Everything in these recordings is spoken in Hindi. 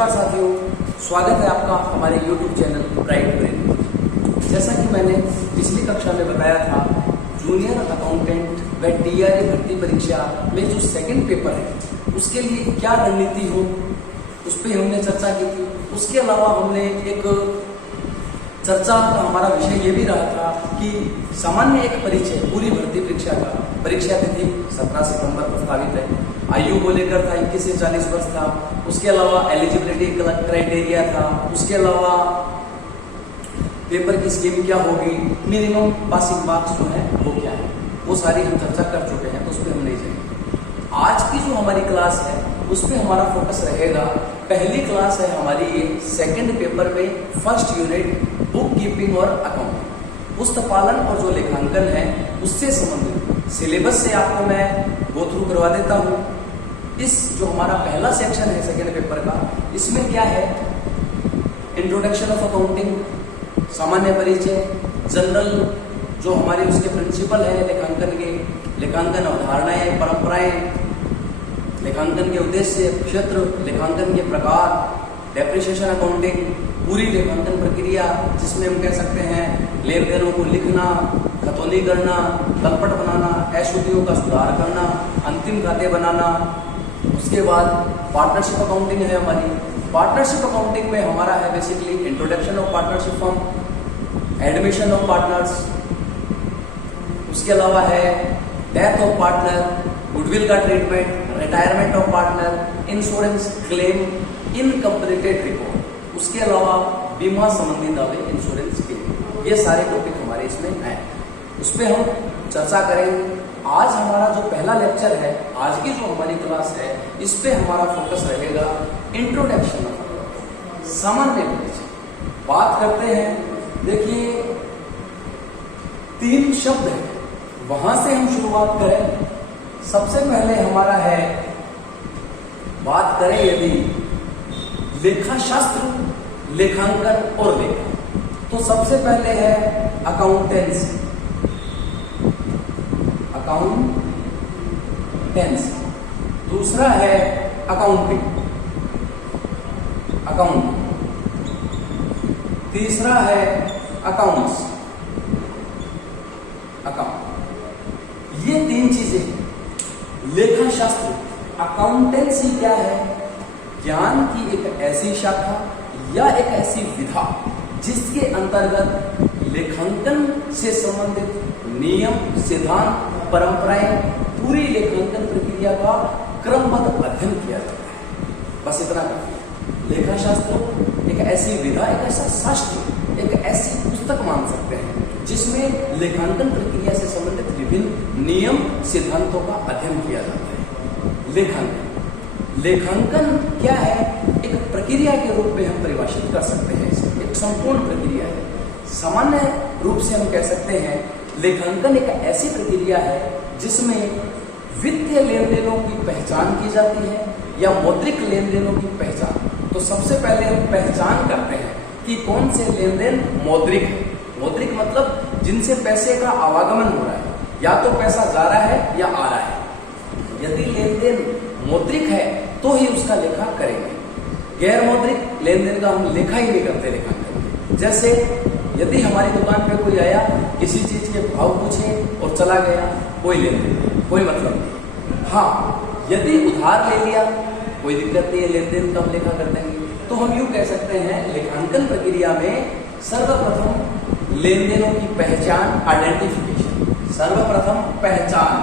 नमस्कार साथियों, स्वागत है आपका हमारे YouTube चैनल ब्राइट ब्रेन। जैसा कि मैंने पिछली कक्षा में बताया था, जूनियर अकाउंटेंट व TRA भर्ती परीक्षा में जो सेकंड पेपर है उसके लिए क्या रणनीति हो उस पर हमने चर्चा की थी। उसके अलावा हमने एक चर्चा का हमारा विषय ये भी रहा था कि सामान्य एक परिचय पूरी भर्ती परीक्षा का परीक्षा तिथि 17 सितंबर प्रस्तावित है। आयु को लेकर था 21 से 40 वर्ष था। उसके अलावा एलिजिबिलिटी क्राइटेरिया था। उसके अलावा पेपर की स्कीम क्या होगी, मिनिमम पासिंग मार्क्स जो है वो क्या है, वो सारी हम चर्चा कर चुके हैं, तो उस पर हम नहीं जाएंगे। आज की जो हमारी क्लास है उस पर हमारा फोकस रहेगा। पहली क्लास है हमारी ये सेकंड पेपर में फर्स्ट यूनिट बुक कीपिंग और अकाउंटिंग, पुस्तक पालन और जो लेखांकन है उससे संबंधित सिलेबस से आपको मैं गो थ्रू करवा देता हूँ। इस जो हमारा पहला सेक्शन है सेकेंड पेपर का, इसमें क्या है, इंट्रोडक्शन ऑफ अकाउंटिंग, सामान्य परिचय, जनरल जो हमारे उसके प्रिंसिपल है लेखांकन के, लेखांकन अवधारणाएं, परंपराएं, लेखांकन के उद्देश्य, क्षेत्र, लेखांकन के प्रकार, डेप्रिसिएशन अकाउंटिंग, पूरी लेखांकन प्रक्रिया जिसमें हम कह सकते हैं लेन देनों को लिखना, खतौनी करना, तलपट बनाना, अशुद्धियों का सुधार करना, अंतिम खाते बनाना। उसके बाद पार्टनरशिप अकाउंटिंग है हमारी। पार्टनरशिप अकाउंटिंग में हमारा है basically introduction of partnership firm, admission of partners, उसके अलावा है डेथ ऑफ पार्टनर, गुडविल का treatment, retirement of partner, insurance claim, incompleted report, उसके अलावा बीमा संबंधी दावे, इंश्योरेंस क्लेम, ये सारे टॉपिक हमारे इसमें हैं, उस पर हम चर्चा करेंगे। आज हमारा जो पहला लेक्चर है, आज की जो हमारी क्लास है, इस पे हमारा फोकस रहेगा इंट्रोडक्शन ऑफ, सामान्य परिचय। बात करते हैं, देखिए 3 शब्द है, वहां से हम शुरुआत करें। सबसे पहले हमारा है, बात करें यदि लेखा शास्त्र, लेखांकन और लेखा, तो सबसे पहले है अकाउंटेंसी, अकाउंटेंसी। दूसरा है अकाउंटिंग, तीसरा है अकाउंट्स, ये 3 चीजें। लेखा शास्त्र, अकाउंटेंसी क्या है, ज्ञान की एक ऐसी शाखा या एक ऐसी विधा जिसके अंतर्गत लेखांकन से संबंधित नियम, सिद्धांत, परंपराएं, पूरी लेखांकन प्रक्रिया का क्रमबद्ध अध्ययन किया जाता है। बस इतना काफी है। लेखा शास्त्र एक ऐसी विधा, एक ऐसा शास्त्र, एक ऐसी पुस्तक मान सकते हैं जिसमें लेखांकन प्रक्रिया से संबंधित विभिन्न नियम, सिद्धांतों का अध्ययन किया जाता है। लेखांकन क्या है, एक प्रक्रिया के रूप में हम परिभाषित कर सकते हैं इसे, एक संपूर्ण प्रक्रिया है। सामान्य रूप से हम कह सकते हैं लेखांकन एक ऐसी प्रक्रिया है जिसमें वित्तीय लेन देनों की पहचान की जाती है या मौद्रिक लेन देनों की पहचान। तो सबसे पहले हम पहचान करते हैं कि कौन से लेन देन मौद्रिक है। मौद्रिक मतलब जिनसे पैसे का आवागमन हो रहा है, या तो पैसा जा रहा है या आ रहा है। यदि लेन देन मौद्रिक है तो ही उसका लेखा करेंगे, गैर मौद्रिक लेन देन का हम लेखा ही नहीं करते लेखांकन। जैसे यदि हमारी दुकान पे कोई आया, किसी चीज के भाव पूछे और चला गया, कोई लेन देन, कोई मतलब नहीं। हाँ, यदि उधार ले लिया, कोई दिक्कत नहीं है, लेन देन का हम लेखा कर देंगे। तो हम यूं कह सकते हैं लेखांकन प्रक्रिया में सर्वप्रथम लेन देनों की पहचान, आइडेंटिफिकेशन, सर्वप्रथम पहचान,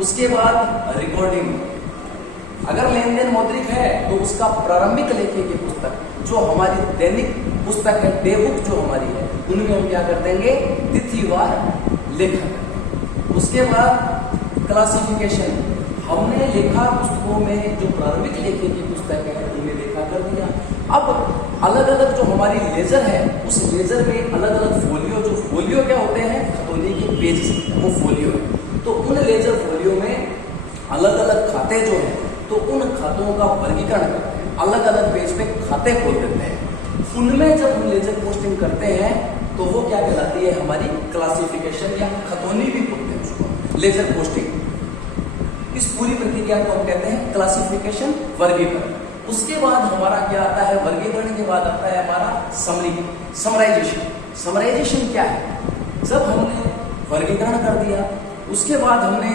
उसके बाद रिकॉर्डिंग। अगर लेन देन मौद्रिक है तो उसका प्रारंभिक लेखे की पुस्तक, जो हमारी दैनिक पुस्तक है, डे बुक जो हमारी है, उनमें हम क्या कर देंगे, तिथिवार लेखा कर देंगे। उसके बाद क्लासिफिकेशन, हमने लेखा पुस्तकों में जो प्रारंभिक लेखे की पुस्तक है उनमें लेखा कर दिया। अब अलग अलग जो हमारी लेजर है, उस लेजर में अलग अलग फोलियो, जो फोलियो क्या होते हैं, खतौनी के पेज, वो फोलियो है। तो उन लेजर फोलियो में अलग अलग खाते जो हैं, तो उन खातों का वर्गीकरण करते हैं, अलग अलग पेज पे खाते खोल देते हैं। उनमें जब हम लेजर पोस्टिंग करते हैं तो वो क्या कहलाती है, हमारी क्लासिफिकेशन या खतौनी भी बोलते हैं उसको, लेजर पोस्टिंग। इस पूरी प्रक्रिया को हम कहते हैं क्लासिफिकेशन, वर्गीकरण। उसके बाद हमारा क्या आता है, वर्गीकरण के बाद आता है हमारा समराइजेशन। समराइजेशन क्या है? जब हमने वर्गीकरण कर दिया, उसके बाद हमने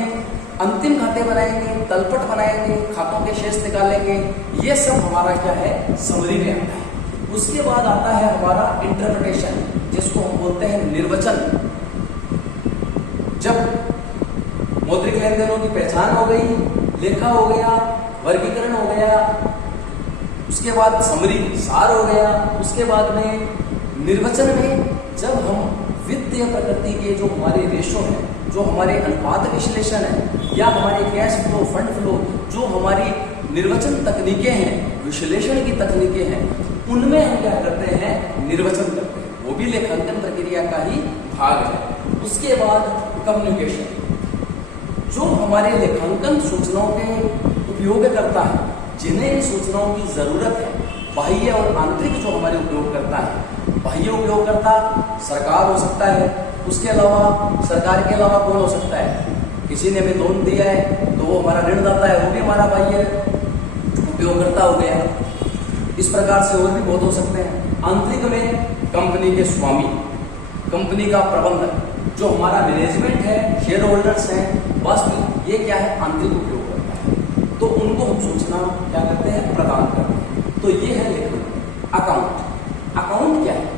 अंतिम खाते बनाएंगे, तलपट बनाएंगे, खातों के शेष निकालेंगे, ये सब हमारा क्या है, समरी में आता है। उसके बाद आता है हमारा इंटरप्रिटेशन, जिसको हम बोलते हैं निर्वचन। जब मौद्रिक लेन देनों की पहचान हो गई, लेखा हो गया, वर्गीकरण हो गया, उसके बाद समरी सार हो गया, उसके बाद में निर्वचन में जब हम वित्तीय प्रकृति के जो हमारे रेशो हैं, जो हमारे अनुपात विश्लेषण है, या हमारे कैश फ्लो, फंड फ्लो, जो हमारी निर्वचन तकनीकें हैं, विश्लेषण की तकनीकें हैं, उनमें हम क्या करते हैं, निर्वचन करते हैं। वो भी लेखांकन प्रक्रिया का ही भाग है। उसके बाद कम्युनिकेशन, जो हमारे लेखांकन सूचनाओं के उपयोग करता है, जिन्हें इन सूचनाओं की जरूरत है, बाह्य और आंतरिक जो हमारे उपयोगकर्ता है, बाह्य उपयोगकर्ता सरकार हो सकता है, उसके अलावा सरकार के अलावा कौन हो सकता है, किसी ने हमें लोन दिया है तो वो हमारा ऋणदाता है, वो भी हमारा बाह्य उपयोगकर्ता हो गया। इस प्रकार से और भी बहुत हो सकते हैं। आंतरिक में कंपनी के स्वामी, कंपनी का प्रबंधक, जो हमारा मैनेजमेंट है, शेयर होल्डर्स हैं, वास्तविक ये क्या है, आंतरिक उपयोग करता है, तो उनको हम सूचना क्या करते हैं, प्रदान करते हैं। तो ये है लेखांकन। अकाउंट, अकाउंट क्या है?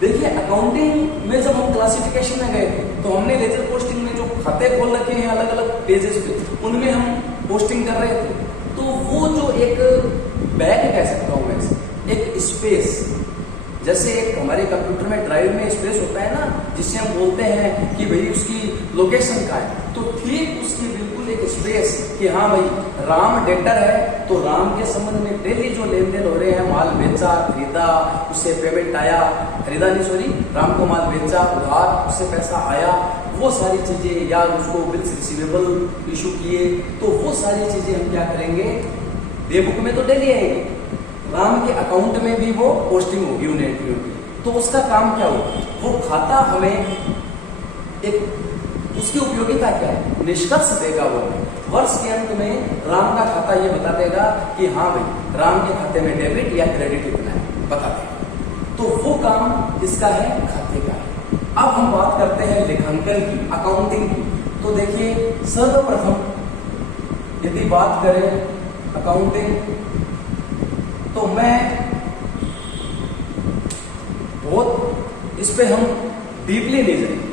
देखिए, अकाउंटिंग में जब हम क्लासिफिकेशन में गए तो हमने लेजर पोस्टिंग में जो खाते खोल रखे हैं अलग अलग पेजेस पे, उनमें हम पोस्टिंग कर रहे थे, तो वो जो एक बैग कह सकता हूं मैं, एक स्पेस, जैसे एक हमारे कंप्यूटर में ड्राइव में स्पेस होता है ना, जिससे हम बोलते हैं कि भाई उसकी लोकेशन का है, तो ठीक उसकी बिल्कुल एक स्पेस कि हाँ भाई राम डेटर है, तो राम के संबंध में डेली जो लेन देन हो रहे हैं, माल बेचा, खरीदा, उससे पेमेंट आया, खरीदा नहीं सॉरी, राम को माल बेचा, उधार, उससे पैसा आया, वो सारी चीजें, या उसको बिल्स रिसीवेबल इशू किए, तो वो सारी चीजें हम क्या करेंगे, डे बुक में तो डेली आएंगे, राम के अकाउंट में भी वो पोस्टिंग होगी उन एंट्रियों की। तो उसका काम क्या होगा, वो खाता हमें एक, उसकी उपयोगिता क्या है, निष्कर्ष देगा वो वर्ष के अंत में। राम का खाता ये बता देगा कि हाँ भाई राम के खाते में डेबिट या क्रेडिट इतना है, बता देगा। तो वो काम इसका है, खाते का है। अब हम बात करते हैं लेखांकन की, अकाउंटिंग की। तो देखिए, सर्वप्रथम यदि बात करें अकाउंटिंग, तो मैं बहुत इस पे हम डीपली नहीं जाएंगे।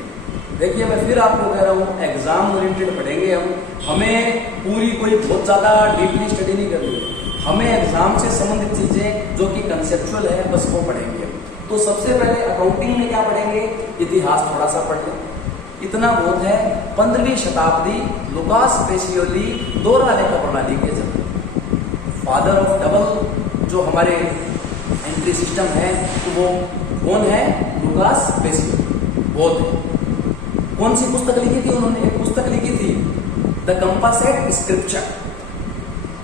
देखिए, मैं फिर आपको कह रहा हूं, एग्जाम ओरिएंटेड पढ़ेंगे हम, हमें पूरी कोई बहुत ज्यादा डीपली स्टडी नहीं करनी है, हमें एग्जाम से संबंधित चीजें जो कि कंसेप्चुअल है बस वो पढ़ेंगे हम। तो सबसे पहले अकाउंटिंग में क्या पढ़ेंगे, इतिहास थोड़ा सा पढ़ लें, इतना बहुत है। 15वीं शताब्दी, लुकास पेसियोली दोहरा लेखा प्रणाली के जरिए, फादर ऑफ डबल जो हमारे एंट्री सिस्टम है, तो वो कौन है, लुकास पेसियोली, बहुत है। कौन सी पुस्तक लिखी थी उन्होंने, एक पुस्तक लिखी थी, the compass act scripture,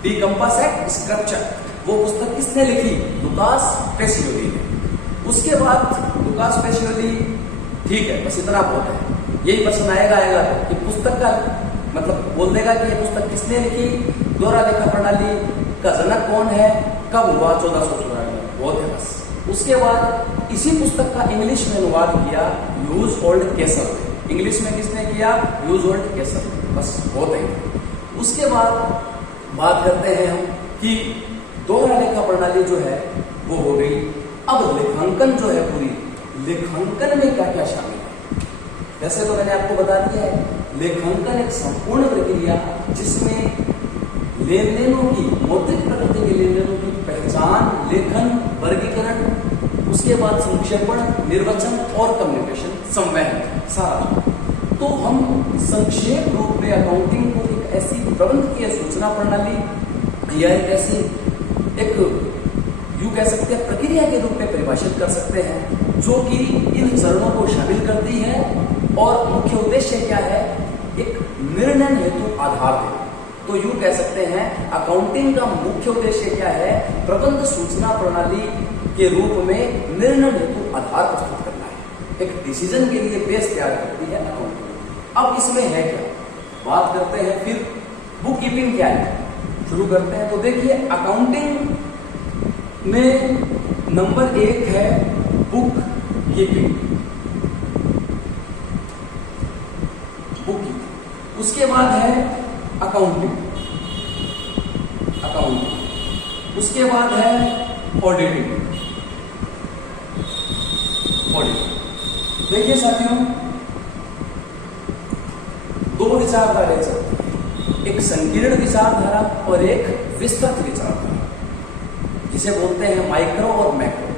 the compass act scripture. वो पुस्तक किसने लिखी, लुकास पेसियोली ने। उसके बाद लुकास पेसियोली, ठीक है, बस इतना बहुत है, यही प्रश्न आएगा कि पुस्तक का मतलब बोल देगा कि ये पुस्तक किसने लिखी, दोहरा लेखा प्रणाली का जनक कौन है, कब हुआ, 1494, बहुत है बस। उसके बाद इसी पुस्तक का इंग्लिश में अनुवाद किया ह्यूज ओल्ड केसल, इंग्लिश में किसने किया, ह्यूज ओल्ड केसल, बस बहुत है। उसके बाद बात करते हैं हम कि दोहरा लेखा प्रणाली जो है वो हो गई। अब लेखांकन जो है, पूरी लेखांकन में क्या क्या शामिल है, वैसे तो मैंने आपको बता दिया है, लेखांकन एक संपूर्ण प्रक्रिया जिसमें लेन देनों की, मौद्रिक प्रकृति के लेन देनों की पहचान, लेखन, वर्गीकरण, उसके बाद संक्षेपण, निर्वचन और कम्युनिकेशन, संवहन, सारा। तो हम संक्षेप रूप में अकाउंटिंग को एक ऐसी प्रबंधकीय सूचना प्रणाली या एक ऐसी एक यूं कह सकते हैं प्रक्रिया के रूप में परिभाषित कर सकते हैं, जो कि इन चरणों को शामिल करती है और मुख्य उद्देश्य क्या है, एक निर्णय हेतु आधार देना। तो यूं कह सकते हैं अकाउंटिंग का मुख्य उद्देश्य क्या है, प्रबंध सूचना प्रणाली के रूप में निर्णय हेतु आधार प्रस्तुत करना है, एक डिसीजन के लिए बेस तैयार करती है अकाउंटिंग। अब इसमें है क्या, बात करते हैं फिर बुक कीपिंग क्या है। शुरू करते हैं। तो देखिए अकाउंटिंग में नंबर 1 है बुक कीपिंग। उसके बाद है अकाउंटिंग, उसके बाद है ऑडिटिंग। देखिए साथियों, 2 विचारधारा चलती है, एक संकीर्ण विचारधारा और एक विस्तृत विचारधारा, जिसे बोलते हैं माइक्रो और मैक्रो।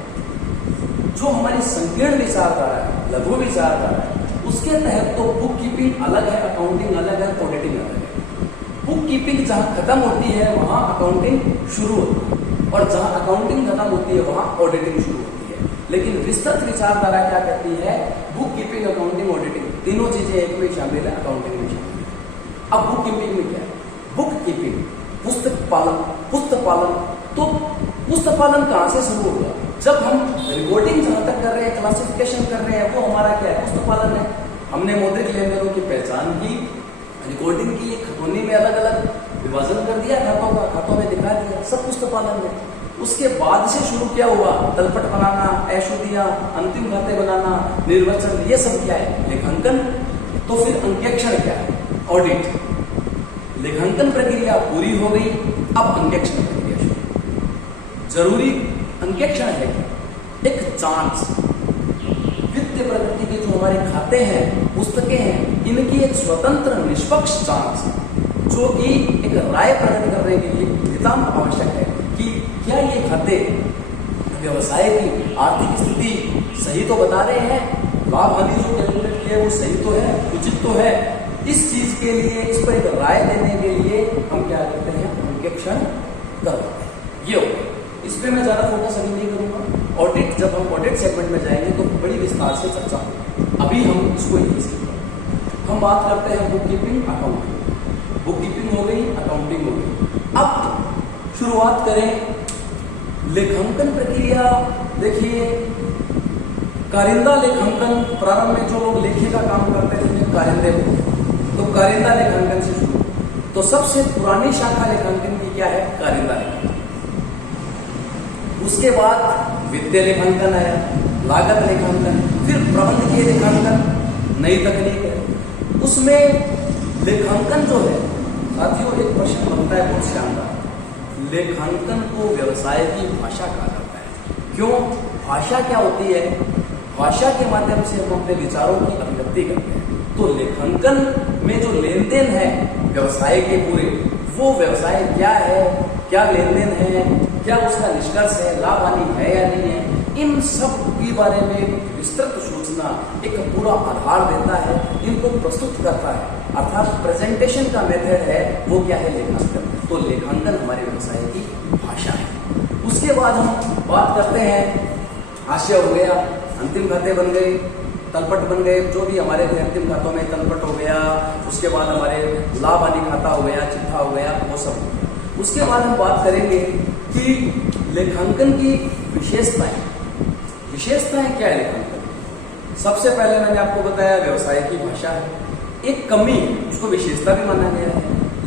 जो हमारी संकीर्ण विचारधारा है, लघु विचारधारा है, उसके तहत तो बुक कीपिंग अलग है, अकाउंटिंग अलग है, ऑडिटिंग अलग है। बुक कीपिंग जहां खत्म होती है वहां अकाउंटिंग शुरू होती है, और जहां अकाउंटिंग खत्म होती है वहां ऑडिटिंग शुरू होती है। लेकिन विस्तृत विचारधारा क्या कहती है, बुक कीपिंग, अकाउंटिंग, ऑडिटिंग तीनों चीजें एक में शामिल है, अकाउंटिंग में शामिल है। अब बुक कीपिंग में क्या है? बुक कीपिंग पुस्तक पालन। तो पुस्तक पालन कहां से शुरू होगा? जब हम रिकॉर्डिंग जहां तक कर रहे हैं, क्लासिफिकेशन कर रहे हैं, वो हमारा क्या है? पुस्तक पालन है। हमने मौद्रिक लेन देनों की पहचान की, रिकॉर्डिंग की, खतौनी में अलग अलग विभाजन कर दिया खातों का, खातों में दिखा दिया, सब पुस्तक पालन में। उसके बाद से शुरू क्या हुआ? तलपट बनाना, अशुद्धियां, अंतिम खाते बनाना, निर्वचन, ये सब क्या है? लेखांकन। तो फिर अंकेक्षण क्या है? ऑडिट। लेखांकन प्रक्रिया पूरी हो गई, अब अंकेक्षण प्रक्रिया शुरू। जरूरी अंकेक्षण है एक जांच, वित्तीय प्रगति के जो हमारे खाते हैं, पुस्तकें हैं, इनकी एक स्वतंत्र निष्पक्ष जांच, जो कि एक राय प्रकट करने के लिए नितांत आवश्यक है कि क्या ये खाते व्यवसाय की आर्थिक स्थिति सही तो बता रहे हैं, लाभ हानि जो कैलकुलेट किया वो सही तो है, उचित तो है। इस चीज के लिए, इस पर एक राय देने के लिए हम क्या करते हैं? अंकेक्षण करवाते हैं। ये हो गया। इस पे मैं ज्यादा फोकस अभी नहीं करूंगा। ऑडिट, जब हम ऑडिट सेगमेंट में जाएंगे तो बड़ी विस्तार से चर्चा होगी, अभी हम इसको यही सीखेंगे। हम बात करते हैं book keeping, accounting. Book keeping हो गई, अकाउंटिंग हो गई। अब शुरुआत करें लेखांकन प्रक्रिया। देखिए कारिंदा लेखांकन, प्रारंभ में जो लोग लेखे का काम करते थे उन्हें कारिंदे बोलते हैं। तो कारिंदा लेखांकन से शुरू। तो सबसे पुरानी शाखा लेखांकन की क्या है? कारिंदा लेखांकन। उसके बाद वित्तीय लेखांकन आया, लागत लेखांकन, फिर प्रबंधकीय लेखांकन, नई तकनीक है। उसमें लेखांकन जो है साथियों, एक प्रश्न बनता है बहुत शानदार, लेखांकन को व्यवसाय की भाषा कहा जाता है। क्यों? भाषा क्या होती है? भाषा के माध्यम से हम अपने विचारों की अभिव्यक्ति करते हैं। तो लेखांकन में जो लेन देन है व्यवसाय के पूरे, वो व्यवसाय क्या है, क्या लेन देन है, क्या उसका निष्कर्ष है, लाभ हानि है या नहीं है, इन सब के बारे में विस्तृत सूचना एक पूरा आधार देता है, इनको प्रस्तुत करता है। अर्थात प्रेजेंटेशन का मेथड है वो क्या है? लेखांकन। तो लेखांकन हमारे व्यवसाय की भाषा है। उसके बाद हम बात करते हैं, हाशिया हो गया, अंतिम खाते बन गए, तलपट बन गए, जो भी हमारे थे अंतिम खातों में तलपट हो गया। उसके बाद हमारे लाभ हानि खाता हो गया, चिट्ठा हो गया, वो सब हो गया। उसके बाद हम बात करेंगे कि लेखांकन की विशेषताएं। विशेषताएं क्या है लेखांकन? सबसे पहले मैंने आपको बताया व्यवसाय की भाषा है। एक कमी, उसको विशेषता भी माना गया है,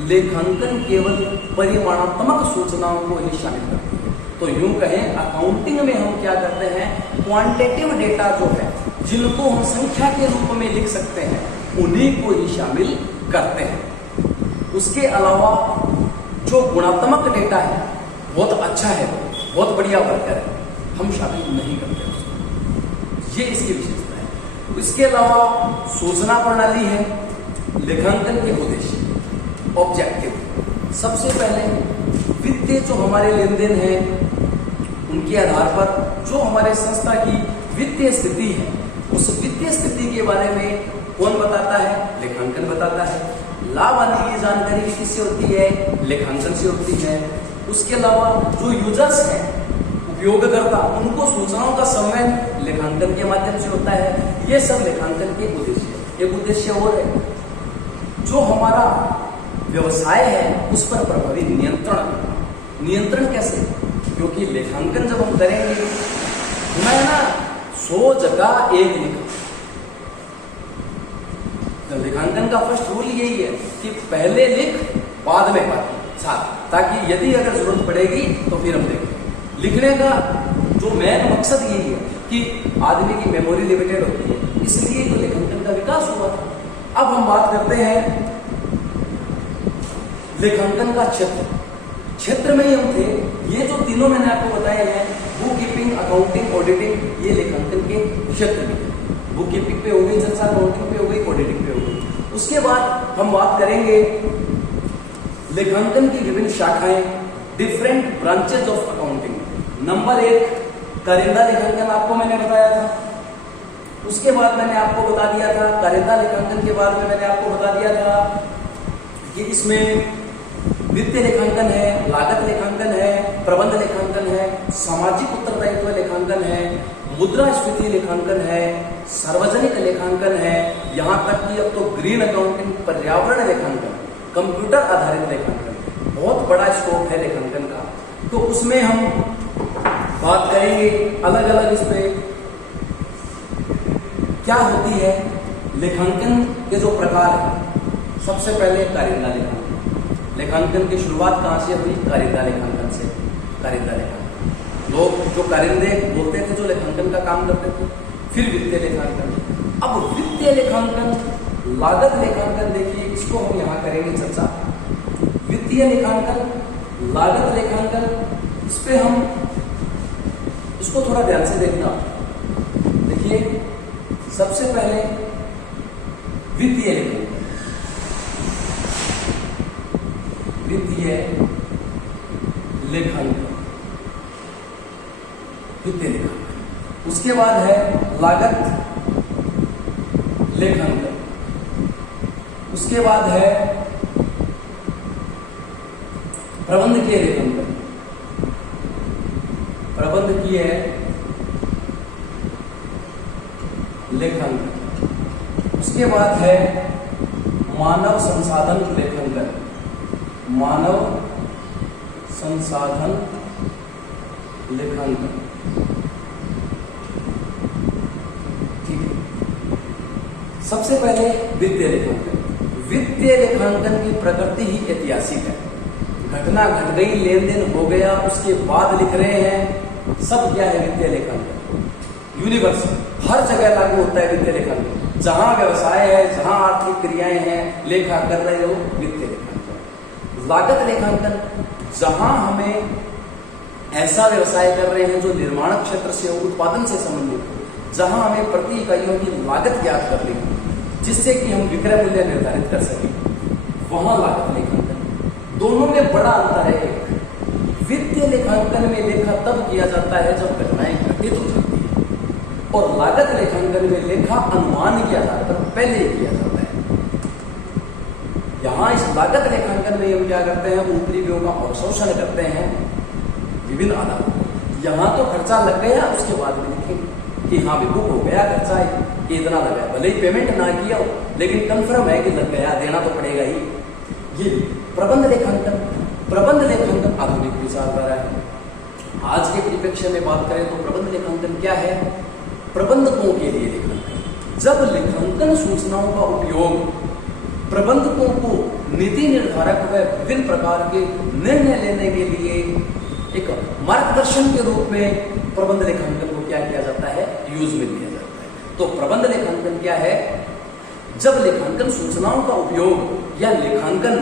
लेखांकन केवल परिमाणात्मक सूचनाओं को ही शामिल करती है। तो यूं कहें, अकाउंटिंग में हम क्या करते हैं? क्वांटिटेटिव डेटा जो है, जिनको हम संख्या के रूप में लिख सकते हैं, उन्हीं को ही शामिल करते हैं। उसके अलावा जो गुणात्मक डेटा है, बहुत अच्छा है, बहुत बढ़िया वर्कर है, हम शामिल नहीं करते उसको। ये इसकी विशेषता है। इसके अलावा सूचना प्रणाली है, लेखांकन के उद्देश्य, ऑब्जेक्टिव। सबसे पहले वित्तीय जो हमारे लेन देन है, उनके आधार पर जो हमारे संस्था की वित्तीय स्थिति है, उस वित्तीय स्थिति के बारे में कौन बताता है? लेखांकन बताता है। लाभ हानि की जानकारी किससे होती है? लेखांकन से होती है। उसके अलावा जो यूजर्स हैं, उपयोगकर्ता, उनको सूचनाओं का संवहन लेखांकन के माध्यम से होता है। ये सब लेखांकन के उद्देश्य। एक उद्देश्य और है, जो हमारा व्यवसाय है उस पर प्रभावी नियंत्रण। नियंत्रण कैसे? क्योंकि लेखांकन जब हम करेंगे, मैं ना 100 जगह एक लिखा। लेखांकन का फर्स्ट रूल यही है कि पहले लिख बाद में बाकी। साथ, ताकि यदि अगर जरूरत पड़ेगी तो फिर हम देखें। लिखने का जो मेन मकसद यही है कि आदमी की मेमोरी लिमिटेड होती है, इसलिए तो लेखांकन का विकास हुआ था। अब हम बात करते हैं लेखांकन का क्षेत्र में ही हम थे। ये जो तीनों मैंने आपको बताए हैं, बुक कीपिंग, अकाउंटिंग, ऑडिटिंग, ये लेखांकन के क्षेत्र में। बुक कीपिंग पे हो गई चर्चा, अकाउंटिंग पे हो गई, ऑडिटिंग पे हो गई। उसके बाद हम बात करेंगे लेखांकन की विभिन्न शाखाएं, different branches of accounting. Number 1 कारिंदा लेखांकन आपको मैंने बताया था। उसके बाद मैंने आपको बता दिया था, कारिंदा लेखांकन के बाद में मैंने आपको बता दिया था कि इसमें वित्तीय लेखांकन है, लागत लेखांकन है, प्रबंध लेखांकन है, सामाजिक उत्तरदायित्व लेखांकन है, मुद्रास्फीति लेखांकन है, सार्वजनिक लेखांकन है, यहां तक कि अब तो ग्रीन अकाउंटिंग, पर्यावरण लेखांकन, कंप्यूटर आधारित लेखांकन, बहुत बड़ा स्कोप है लेखांकन का। तो उसमें हम बात करेंगे अलग अलग इस पे क्या होती है लेखांकन के जो प्रकार है। सबसे पहले कारिंदा लेखांकन। लेखांकन की शुरुआत कहां से हुई? कारिंदा लेखांकन से। कारिंदा लेखांकन, लोग जो कारिंदे बोलते थे जो लेखांकन का काम करते थे। फिर वित्तीय लेखांकन। अब वित्तीय लेखांकन, लागत लेखांकन, देखिए इसको हम यहां करेंगे चर्चा। वित्तीय लेखांकन, लागत लेखांकन, इस पे हम इसको थोड़ा ध्यान से देखना। देखिए सबसे पहले वित्तीय लेखांकन, वित्तीय लेखांकन, वित्तीय लेखांकन। उसके बाद है लागत लेखांकन। उसके बाद है प्रबंधकीय लेखांकन, प्रबंधकीय लेखांकन। उसके बाद है मानव संसाधन लेखांकन, मानव संसाधन लेखांकन। ठीक है, सबसे पहले वित्तीय लेखांकन। वित्तीय लेखांकन की प्रकृति ही ऐतिहासिक है। घटना घट गई, लेन देन हो गया, उसके बाद लिख रहे हैं, सब क्या है? वित्तीय लेखांकन। यूनिवर्सल, हर जगह लागू होता है वित्तीय लेखांकन। जहां व्यवसाय है, जहां आर्थिक क्रियाएं हैं, लेखा कर रहे हो, वित्तीय लेखांकन। लागत लेखांकन, जहां हमें ऐसा व्यवसाय कर रहे हैं जो निर्माण क्षेत्र से हो, उत्पादन से संबंधित हो, जहां हमें प्रति इकाइयों की लागत ज्ञात कर ली जिससे कि हम विक्रय मूल्य निर्धारित कर सकें, वहां लागत लेखांकन। दोनों में बड़ा अंतर है। वित्तीय लेखांकन में लेखा तब किया जाता है जब घटनाएं घटित हो जाती है, और लागत लेखांकन में लेखा अनुमान के आधार पर पहले ही किया जाता है। यहां इस लागत लेखांकन में हम क्या करते हैं? ऊपरी व्ययों का अवशोषण करते हैं विभिन्न आधारों पर। यहां तो खर्चा लग गया, उसके बाद में लिखेंगे कि हाँ बुक हो गया खर्चा, कि इतना लगा, भले ही पेमेंट ना किया हो लेकिन कंफर्म है कि लग गया, देना तो पड़ेगा ही। ये प्रबंध लेखांकन। प्रबंध लेखांकन आधुनिक विचारधारा है। आज के परिप्रेक्ष्य में बात करें तो प्रबंध लेखांकन क्या है? प्रबंधकों के लिए लेखांकन। जब लेखांकन सूचनाओं का उपयोग प्रबंधकों को नीति निर्धारक व विभिन्न प्रकार के निर्णय लेने के लिए एक मार्गदर्शन के रूप में प्रबंध लेखांकन को क्या किया जाता है? यूज में लिया जाता है। तो प्रबंध लेखांकन क्या है? जब लेखांकन सूचनाओं का उपयोग या लेखांकन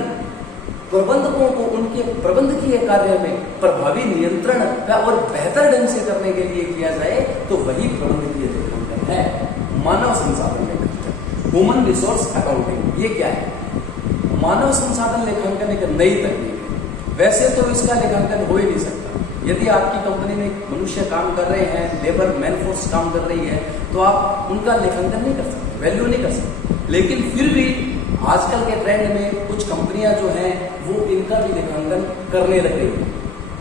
प्रबंधकों को उनके प्रबंधकीय कार्य में प्रभावी नियंत्रण और बेहतर ढंग से करने के लिए किया जाए तो वही प्रबंधकीय लेखांकन है। मानव संसाधन लेखांकन, ह्यूमन रिसोर्स अकाउंटिंग, ये क्या है? मानव संसाधन लेखांकन एक नई तकनीक है। वैसे तो इसका लेखांकन हो ही नहीं सकता। यदि आपकी कंपनी में मनुष्य काम कर रहे हैं, लेबर मैनफोर्स काम कर रही है, तो आप उनका लेखांकन नहीं कर सकते, वैल्यू नहीं कर सकते। लेकिन फिर भी आजकल के ट्रेंड में कुछ कंपनियां जो हैं वो इनका भी लेखांकन करने लग गई है।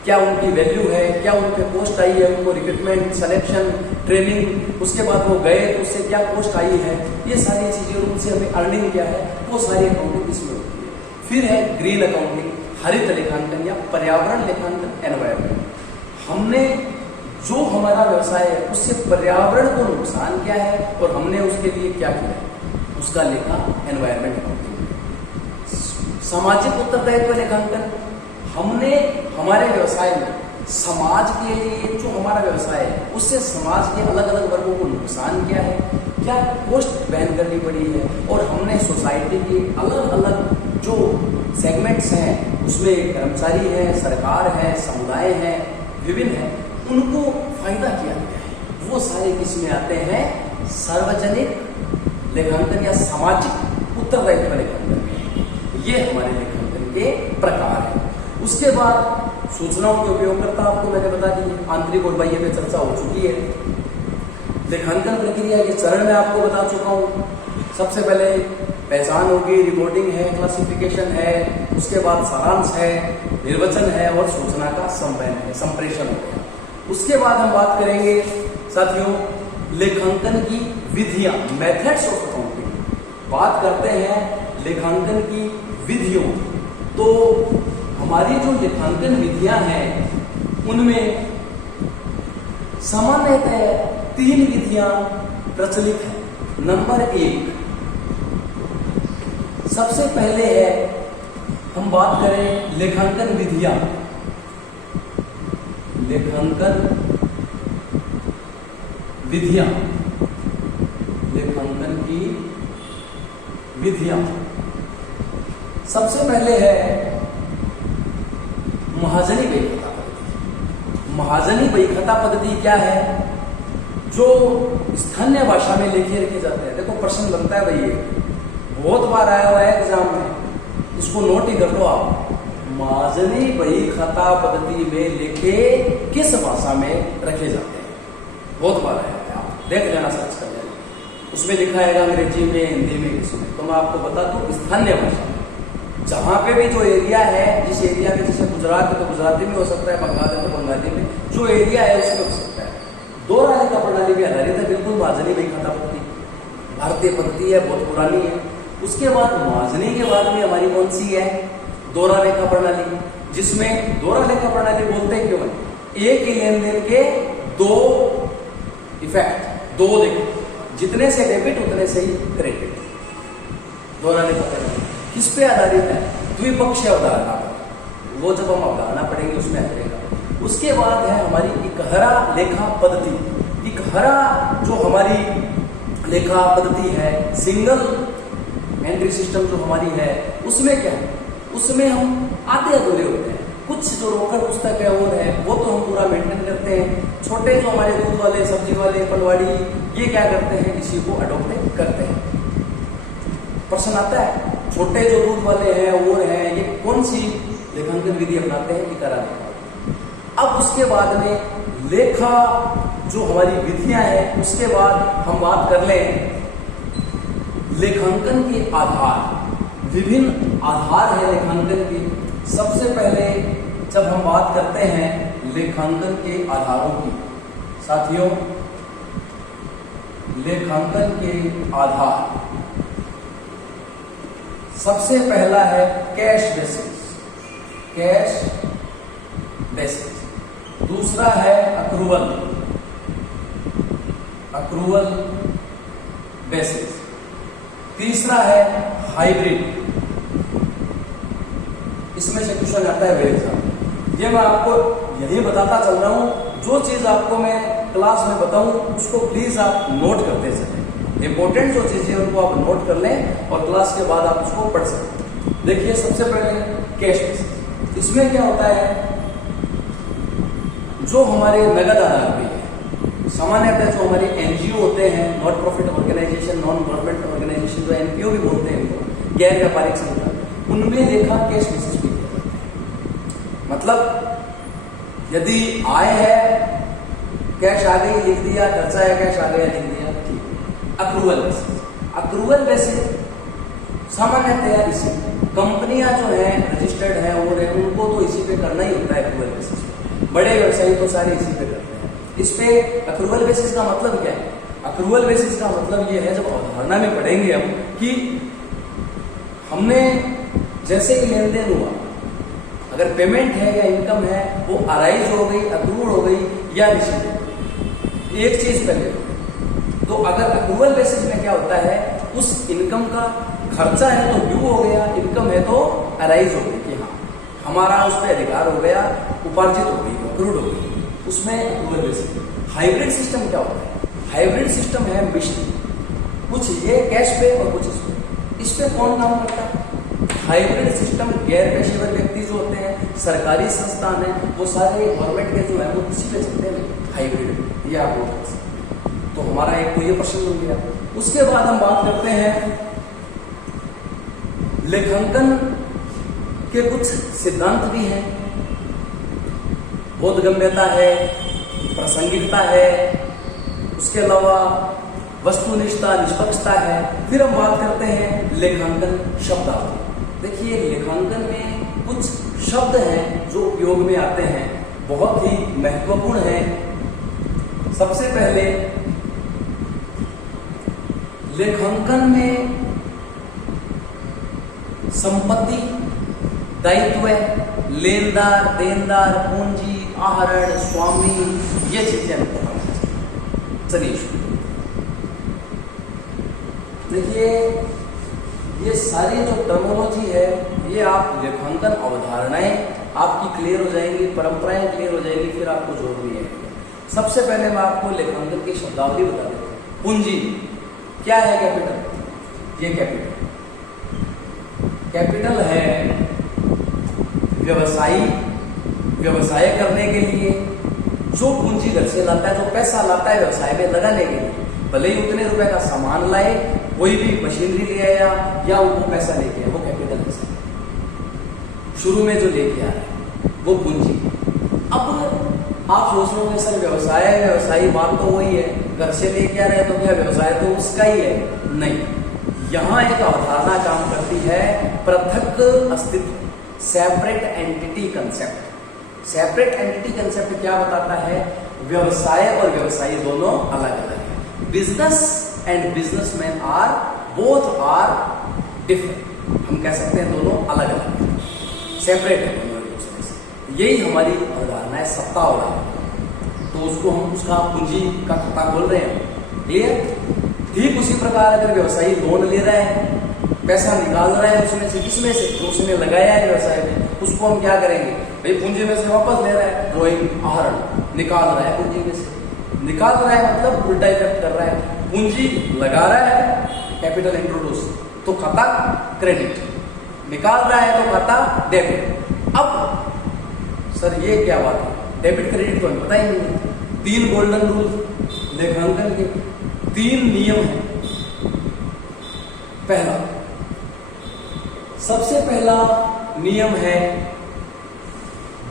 क्या उनकी वैल्यू है, क्या उन पे पोस्ट आई है, उनको रिक्रूटमेंट, सिलेक्शन, ट्रेनिंग, उसके बाद वो गए तो उससे क्या पोस्ट आई है, ये सारी चीजें, उनसे हमें अर्निंग क्या है, वो सारी अकाउंटिंग इसमें होती है। फिर है ग्रीन अकाउंटिंग, हरित लेखांकन या पर्यावरण लेखांकन, एनवायरमेंट। हमने जो हमारा व्यवसाय है उससे पर्यावरण को नुकसान क्या है और हमने उसके लिए क्या किया है, उसका लेखा एनवायरमेंट अकाउंटिंग। सामाजिक उत्तरदायित्व लेखांकन, हमने हमारे व्यवसाय में समाज के लिए जो हमारा व्यवसाय है उससे समाज के अलग अलग वर्गों को नुकसान क्या है, क्या कॉस्ट बैन करनी पड़ी है, और हमने सोसाइटी के अलग अलग जो सेगमेंट्स हैं उसमें कर्मचारी हैं, सरकार है, समुदाय हैं, विभिन्न हैं, उनको फायदा क्या गया है, वो सारे किसमें आते हैं, सार्वजनिक लेखांकन या सामाजिक उत्तरदायित्व लेखांकन में। ये हमारे लेखांकन के प्रकार हैं। उसके बाद सूचनाओं के उपयोगकर्ता आपको मैंने बता दी, आंतरिक और बाह्य पे चर्चा हो चुकी है। लेखांकन प्रक्रिया के चरण में आपको बता चुका हूँ। सबसे पहले पहचान होगी, रिपोर्टिंग है, क्लासिफिकेशन है, उसके बाद सारांश है, निर्वचन है और सूचना का संवहन है, संप्रेषण हो गया। उसके बाद हम बात करेंगे साथियों लेखांकन की विधियां, मेथड्स ऑफ अकाउंटिंग। बात करते हैं लेखांकन की विधियों, तो हमारी जो लेखांकन विधियां हैं उनमें सामान्यतः 3 विधियां प्रचलित हैं। नंबर 1, सबसे पहले है, हम बात करें लेखांकन विधियां, लेखांकन विधियां, लेखांकन की विधियां। सबसे पहले है महाजनी बहीखाता पद्धति। महाजनी बहीखाता पद्धति क्या है, जो स्थानीय भाषा में लेखे रखे जाते हैं। देखो प्रश्न बनता है भाई, बहुत बार आया हुआ है एग्जाम में, इसको नोट ही कर लो आप। महाजनी बहीखाता पद्धति में लेखे किस भाषा में रखे जाते हैं, बहुत बार आया है, आप देख लेना, सर्च कर लेना। उसमें लिखा है अंग्रेजी में, हिंदी में, किसमें, तो मैं आपको बता दूं स्थानीय भाषा में। जहां पे भी जो एरिया है, जिस एरिया में, जैसे गुजरात है तो गुजराती में हो सकता है, बंगाल है तो बंगाली में, जो एरिया है उसमें हो सकता है। दोहरा लेखा प्रणाली भी आधारित है, बिल्कुल महाजनी बहीखाता पद्धति भारतीय पद्धति है, बहुत पुरानी है। उसके बाद महाजनी के बाद में हमारी कौन सी है, दोहरा लेखा प्रणाली, जिसमें दोहरा लेखा प्रणाली बोलते हैं क्यों, एक ही लेन देन के 2 इफेक्ट, 2 देखो, जितने से डेबिट उतने से ही क्रेडिट। दोहरा लेखा प्रणाली किस पे आधारित है, द्विपक्षीय अवधारणा पर, वो जब हम अवधारणा पढ़ेंगे उसमें आएगा। उसके बाद है हमारी इकहरा लेखा पद्धति। इकहरा जो हमारी लेखा पद्धति है, सिंगल एंट्री सिस्टम जो हमारी है, उसमें क्या है, उसमें हम आधे अधूरे होते हैं। कुछ जो रोकड़ पुस्तक है वो है, वो तो हम पूरा मेंटेन करते हैं। छोटे जो हमारे दूध वाले, सब्जी वाले, फलवाड़ी, ये क्या करते हैं, इसी को अडोप्ट करते हैं। प्रश्न आता है, छोटे जो दूध वाले हैं और हैं, ये कौन सी लेखांकन विधि अपनाते हैं, इकहरा लेखा। अब उसके बाद में लेखा जो हमारी विधियां हैं, उसके बाद हम बात कर लें लेखांकन के आधार। विभिन्न आधार है लेखांकन के। सबसे पहले जब हम बात करते हैं लेखांकन के आधारों की, साथियों लेखांकन के आधार, सबसे पहला है कैश बेसिस, कैश बेसिस। दूसरा है अक्रूवल, अक्रूवल बेसिस। तीसरा है हाइब्रिड। इसमें से क्वेश्चन आता है वेरी एग्जाम। ये मैं आपको यही बताता चल रहा हूं, जो चीज आपको मैं क्लास में बताऊं उसको प्लीज आप नोट करते चलें। इंपॉर्टेंट जो चीजें उनको आप नोट कर लें और क्लास के बाद आप उसको पढ़ सकते। देखिए सबसे पहले कैश बेसिस। इसमें क्या होता है, जो हमारे नगद आधार पे है, सामान्यतः जो हमारे एनजीओ होते हैं, not profit organisation, non government organisation, जो एनपीओ भी बोलते हैं इनको, गैर व्यापारिक संगठन, उनमें लेखा कैश बेसिस भी है। मतलब यदि आय है, कैश आ गई लिख दिया, खर्चा है, कैश आ गया लिख दिया, ठीक। अक्रूवल बेसिस, अक्रूवल बेसिस सामान्यतः इसी कंपनियां जो है रजिस्टर्ड है और है, उनको तो इसी पे करना ही होता है अक्रूवल बेसिस। बड़े व्यवसायी तो सारे इसी पे करते हैं। इस पे अक्रूवल बेसिस का मतलब क्या है, अक्रूवल बेसिस का मतलब ये है, जब अवधारणा में पढ़ेंगे हम, कि हमने जैसे ही लेन देन हुआ, अगर पेमेंट है या इनकम है, वो अराइज हो गई, अक्रूड हो गई या रिसीव हो गई, एक चीज पहले। तो अगर अक्रूवल बेसिस में क्या होता है, उस इनकम का खर्चा है तो ड्यू हो गया, इनकम है तो अराइज हो गई कि हाँ हमारा उस पर अधिकार हो गया, उपार्जित हो गई, अक्रूड हो गई, उसमें अप्रूवल ले सकते। हाइब्रिड सिस्टम क्या होता है? हाइब्रिड सिस्टम है मिश्र, कुछ ये कैश पे और कुछ इस पे कौन काम करता है? हाइब्रिड सिस्टम गैर पेशेवर व्यक्ति जो होते हैं, सरकारी संस्थान है, वो सारे गवर्नमेंट के जो है वो किसी पे चलते हैं हाइब्रिड, ये आप बोल सकते। तो हमारा एक तो ये प्रश्न हो गया। उसके बाद हम बात करते हैं लेखांकन के कुछ सिद्धांत भी हैं। बोधगम्यता है, प्रासंगिकता है, उसके अलावा वस्तुनिष्ठता, निष्पक्षता है। फिर हम बात करते हैं लेखांकन शब्दावली। देखिए लेखांकन में कुछ शब्द हैं जो उपयोग में आते हैं, बहुत ही महत्वपूर्ण हैं। सबसे पहले लेखांकन में संपत्ति, दायित्व, लेनदार, देनदार, पूंजी, आहरण, स्वामी, ये चीजें हमको चलिए देखिए, ये सारी जो टर्मोलॉजी है, ये आप लेखांकन अवधारणाएं आपकी क्लियर हो जाएंगी, परंपराएं क्लियर हो जाएंगी, फिर आपको जोड़नी है। सबसे पहले मैं आपको लेखांकन की शब्दावली बता देता हूं। पूंजी क्या है? कैपिटल। ये कैपिटल है व्यवसाय करने के लिए जो पूंजी घर से लाता है, जो पैसा लाता है व्यवसाय में लगाने के लिए, भले ही उतने रुपए का सामान लाए, कोई भी मशीनरी ले आया या वो पैसा लेके आया, वो कैपिटल है। शुरू में जो लेके आ रहा है वो पूंजी। अब आप सोच रहे होंगे सर व्यवसायी बात तो वही है, घर से लेके आ रहे हैं तो क्या व्यवसाय तो उसका ही है? नहीं, यहां एक अवधारणा काम करती है, पृथक अस्तित्व, separate entity concept. Separate entity concept क्या बताता है? व्यवसाय और व्यवसायी दोनों अलग अलग है। Business and businessman both are different. हम कह सकते हैं दोनों अलग अलग है, सेपरेट है दोनों एक दूसरे से। यही हमारी अवधारणा है सत्ता वाला। तो उसको हम उसका पूंजी का खाता खोल रहे हैं, क्लियर? ठीक उसी प्रकार अगर व्यवसायी लोन ले रहा है, पैसा निकाल रहा है उसमें से, किसमें से? जो उसने लगाया है व्यवसाय में, उसको हम क्या करेंगे? भाई पूंजी में से वापस ले रहा है, ड्रॉइंग आहरण निकाल रहा है पूंजी में से। निकाल रहा है मतलब उल्टा इफेक्ट कर रहा है। पूंजी लगा रहा है, कैपिटल इंट्रोड्यूस, तो खाता क्रेडिट, निकाल रहा है तो खाता डेबिट। अब सर ये क्या बात है? डेबिट क्रेडिट तो हमें पता ही नहीं है। 3 गोल्डन रूल लेखांकन के, 3 नियम है। पहला, सबसे पहला नियम है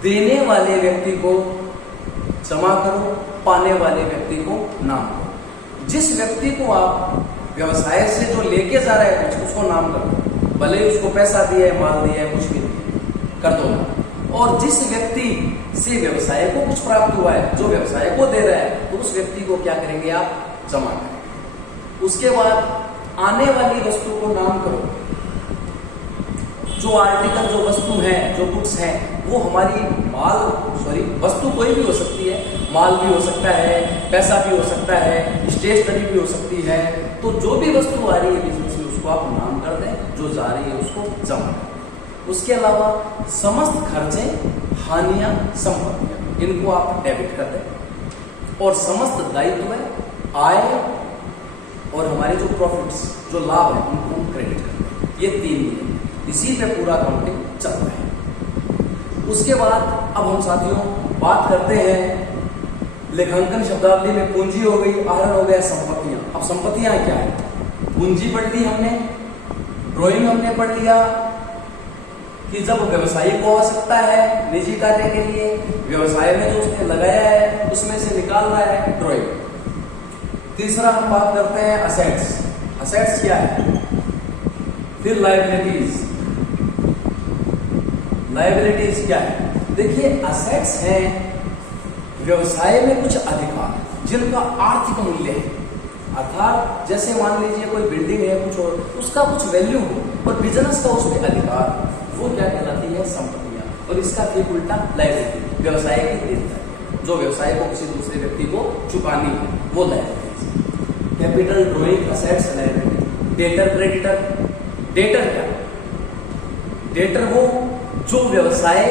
देने वाले व्यक्ति को जमा करो, पाने वाले व्यक्ति को नाम करो। जिस व्यक्ति को आप व्यवसाय से जो लेके जा रहे हैं उसको नाम करो, भले ही उसको पैसा दिया है, माल दिया है, कुछ भी कर दो। और जिस व्यक्ति से व्यवसाय को कुछ प्राप्त हुआ है, जो व्यवसाय को दे रहा है, तो उस व्यक्ति को क्या करेंगे आप? जमा करेंगे। उसके बाद आने वाली वस्तु को नाम करो। जो आर्टिकल, जो वस्तु है, जो गुड्स है, वो हमारी वस्तु कोई भी हो सकती है, माल भी हो सकता है, पैसा भी हो सकता है, स्टेशनरी भी हो सकती है। तो जो भी वस्तु आ रही है बिजनेस में, उसको आप नाम कर दें, जो जा रही है उसको जमा करें। उसके अलावा समस्त खर्चे, हानियां, संपत्तियां, इनको आप डेबिट कर दें। और समस्त दायित्व, आय और हमारे जो प्रॉफिट्स, जो लाभ है, उनको हम क्रेडिट कर दें। ये 3 नियम, इसी पे पूरा अकाउंटिंग चल रहा है। उसके बाद अब हम साथियों बात करते हैं लेखांकन शब्दावली में पूंजी हो गई, आहरण हो गया, संपत्तियां। अब संपत्तियां क्या है? पूंजी पढ़ ली हमने, ड्रॉइंग हमने पढ़ लिया कि जब व्यवसायी को आवश्यकता है निजी कार्य के लिए, व्यवसाय में जो उसने लगाया है उसमें से निकाल रहा है, ड्रॉइंग। तीसरा हम बात करते हैं असेट्स। असेट्स क्या है? फिर लायबिलिटीज। लायबिलिटीज क्या है? देखिए असेट्स हैं व्यवसाय में कुछ अधिकार जिनका आर्थिक मूल्य है। अर्थात जैसे मान लीजिए कोई बिल्डिंग है, कुछ और, उसका कुछ वैल्यू हो और बिजनेस का उसमें अधिकार, वो क्या कहलाती है? संपत्तियां। और इसका ठीक उल्टा लायबिलिटी, व्यवसाय की देनदारियां, जो व्यवसाय को किसी दूसरे व्यक्ति को चुकानी है, वो liabilities. Capital, drawing, assets, liability. Debtor, creditor. Debtor क्या? डेटर वो जो व्यवसाय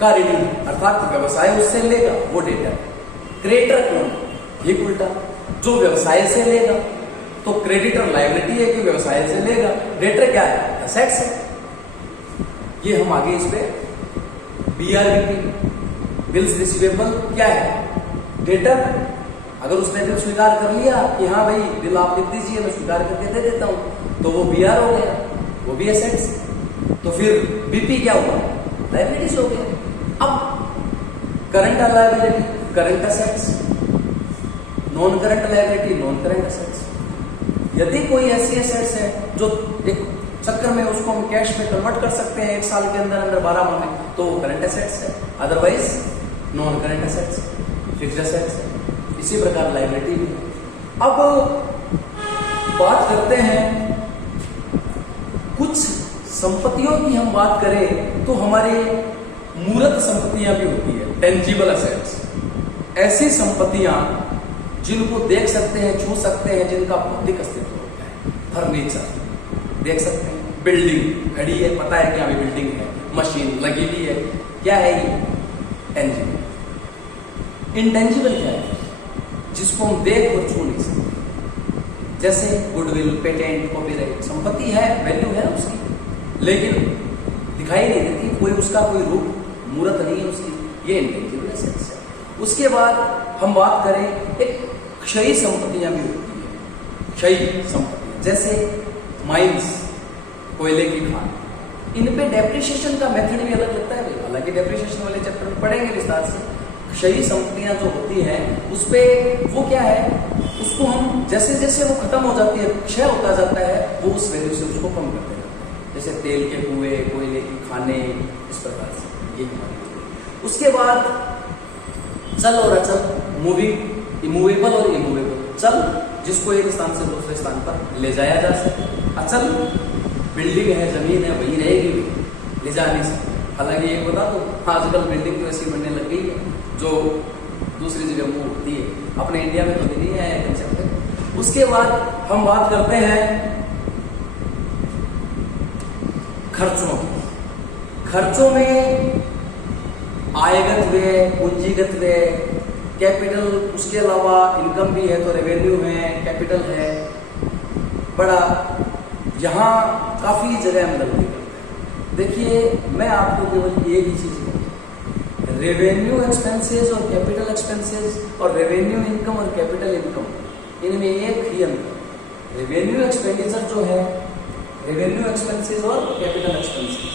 का ऋणी अर्थात व्यवसाय उससे लेगा वो डेटर। क्रेडिटर कौन? ठीक उल्टा, जो व्यवसाय से लेगा। तो क्रेडिटर लायबिलिटी है कि व्यवसाय से लेगा, डेटर क्या है? असेट्स है। ये हम आगे इस पे BRBP बिल्स रिसीवेबल क्या है? डेटर। अगर उसने बिल स्वीकार कर लिया कि हाँ भाई बिल आप लिख दीजिए, मैं स्वीकार करके दे देता हूं, तो वो BR हो गया, वो भी एसेट्स। तो फिर BP क्या हुआ? लायबिलिटीज हो गया। अब current liability, current assets, non current liability, non current assets. यदि कोई ऐसी एसेट्स है जो एक चक्कर में उसको हम कैश में कन्वर्ट कर सकते हैं 1 साल के अंदर 12 माह में, तो वो करंट एसेट्स है, otherwise non current assets, fixed assets है। इसी प्रकार लायबिलिटी भी है। अब बात करते हैं कुछ संपत्तियों की। हम बात करें तो हमारे मूर्त संपत्तियां भी होती है, टेंजिबल एसेट्स। ऐसी संपत्तियां जिनको देख सकते हैं, छू सकते हैं, जिनका भौतिक अस्तित्व होता है। फर्नीचर देख सकते हैं, बिल्डिंग खड़ी है, पता है कि अभी बिल्डिंग है, मशीन लगी हुई है, क्या है ये? टेंजिबल। इंटेंजिबल क्या है? जिसको हम देख और छू नहीं सकते, जैसे गुडविल, पेटेंट, कॉपीराइट। संपत्ति है, वैल्यू है उसकी, लेकिन दिखाई नहीं देती, कोई उसका कोई रूप मूर्त नहीं है उसकी, ये इंटेंजिबल एसेट्स है। उसके बाद हम बात करें एक क्षयी संपत्तियां भी होती है। क्षयी संपत्तियां जैसे माइंस, कोयले की खान, इन पे डेप्रिसिएशन का मेथड भी अलग लगता है। हालांकि डेप्रिसिएशन वाले चैप्टर में पढ़ेंगे विस्तार से। क्षयी संपत्तियां जो होती हैं उस पे वो क्या है, उसको हम जैसे जैसे वो खत्म हो जाती है, क्षय होता जाता है, वो उस वैल्यू से उसको कम करते जाते हैं। जैसे तेल के कुएं, कोयले की खाने, इस प्रकार से ये हमारी। उसके बाद चल और अचल, मूविंग, इमूवेबल और इमूवेबल। चल जिसको एक स्थान से दूसरे स्थान पर ले जाया जा सके। अचल बिल्डिंग है, जमीन है, वही रहेगी, ले जा नहीं सकते। हालांकि एक बता दो, आजकल बिल्डिंग तो ऐसी बनने लग गई है जो दूसरी जगह मूव होती है, अपने इंडिया में तो नहीं है कंसेप्ट। उसके बाद हम बात करते हैं खर्चों। खर्चों में आयगत व्यय, पूंजीगत व्यय, कैपिटल, उसके अलावा इनकम भी है, तो रेवेन्यू है, कैपिटल है, बड़ा यहाँ काफी जगह हम गलती करते हैं। देखिए, मैं आपको केवल एक ही चीज कहूँ, रेवेन्यू एक्सपेंसेस और कैपिटल एक्सपेंसेस और रेवेन्यू इनकम और कैपिटल इनकम, इनमें एक ही अंतर। रेवेन्यू एक्सपेंडिचर जो है, रेवेन्यू एक्सपेंसेस और कैपिटल एक्सपेंसेस।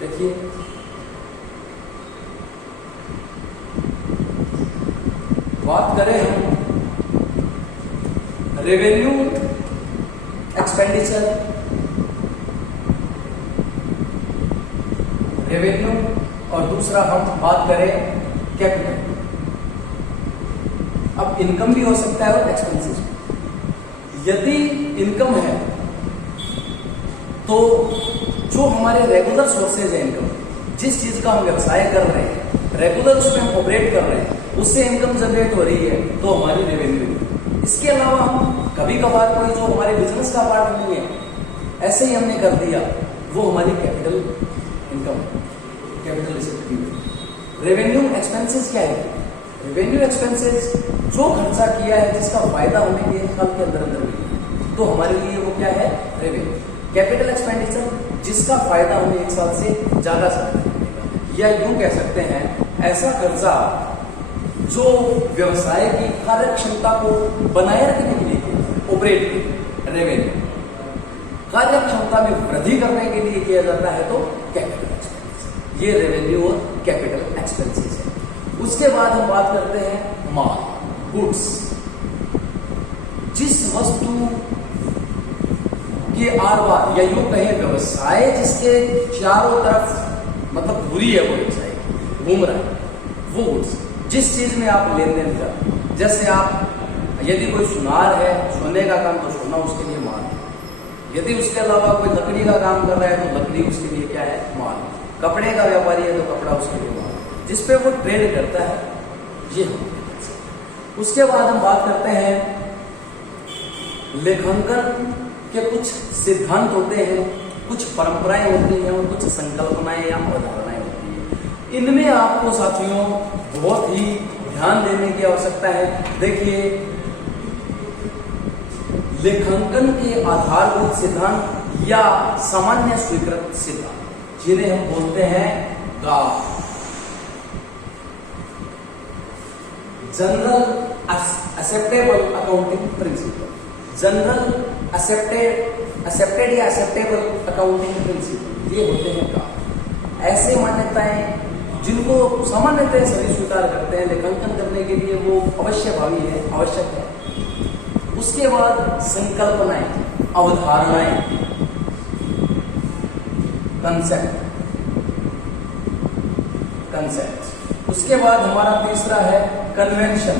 देखिए, बात करें हम रेवेन्यू एक्सपेंडिचर, रेवेन्यू, और दूसरा हम बात करें कैपिटल। अब इनकम भी हो सकता है और एक्सपेंसेस भी। यदि इनकम है तो जो हमारे रेगुलर सोर्सेज है इनकम, जिस चीज का हम व्यवसाय कर रहे हैं, रेगुलर उसमें हम ऑपरेट कर रहे हैं, उससे इनकम जनरेट हो रही है, तो हमारी रेवेन्यू। इसके अलावा हम कभी कभार कोई जो हमारे बिजनेस का पार्ट नहीं है, ऐसे ही हमने कर दिया, वो हमारी capital income, capital receipt. Revenue expenses क्या है? रेवेन्यू एक्सपेंसेस जो खर्चा किया है, जिसका फायदा हमें 1 साल के अंदर अंदर मिला, तो हमारे लिए वो क्या है? रेवेन्यू। कैपिटल एक्सपेंडिचर जिसका फायदा हमें 1 साल से ज्यादा समय मिलेगा, या यूं कह सकते हैं ऐसा खर्चा जो व्यवसाय की कार्य क्षमता को बनाए रखने के लिए ऑपरेट की, रेवेन्यू। कार्य क्षमता में वृद्धि करने के लिए किया जाता है तो कैपिटल एक्सपेंसेस। ये रेवेन्यू और कैपिटल एक्सपेंसेस है। उसके बाद हम बात करते हैं माल, गुड्स। जिस वस्तु के आर पार, या यूं कहें व्यवसाय जिसके चारों तरफ मतलब पूरी है, वो व्यवसाय घूम रहा है, वो गुड्स। जिस चीज में आप लेन देन कर, जैसे आप यदि कोई सुनार है, सोने का काम, तो सोना उसके लिए माल है। यदि उसके अलावा कोई लकड़ी का काम कर रहा है तो लकड़ी उसके लिए क्या है? माल। कपड़े का व्यापारी है तो कपड़ा उसके लिए माल, जिसपे वो ट्रेड करता है, ये हम। उसके बाद हम बात करते हैं लेखांकन के कुछ सिद्धांत होते हैं, कुछ परंपराएं होती हैं और कुछ संकल्पनाएं या अवधारणाएं होती हैं। इनमें आपको साथियों बहुत ही ध्यान देने की आवश्यकता है। देखिए, लेखांकन के आधारभूत सिद्धांत या सामान्य स्वीकृत सिद्धांत, जिन्हें हम बोलते हैं GAAP, general acceptable accounting principle, general accepted या एक्सेप्टेबल अकाउंटिंग प्रिंसिपल, ये होते हैं गाफ। ऐसे मान्यताएं जिनको सामान्यतः सभी स्वीकार करते हैं, लेखांकन करने के लिए वो अवश्यभावी है, आवश्यक है। उसके बाद संकल्पनाएं, अवधारणाएं, कंसेप्ट। उसके बाद हमारा तीसरा है कन्वेंशन।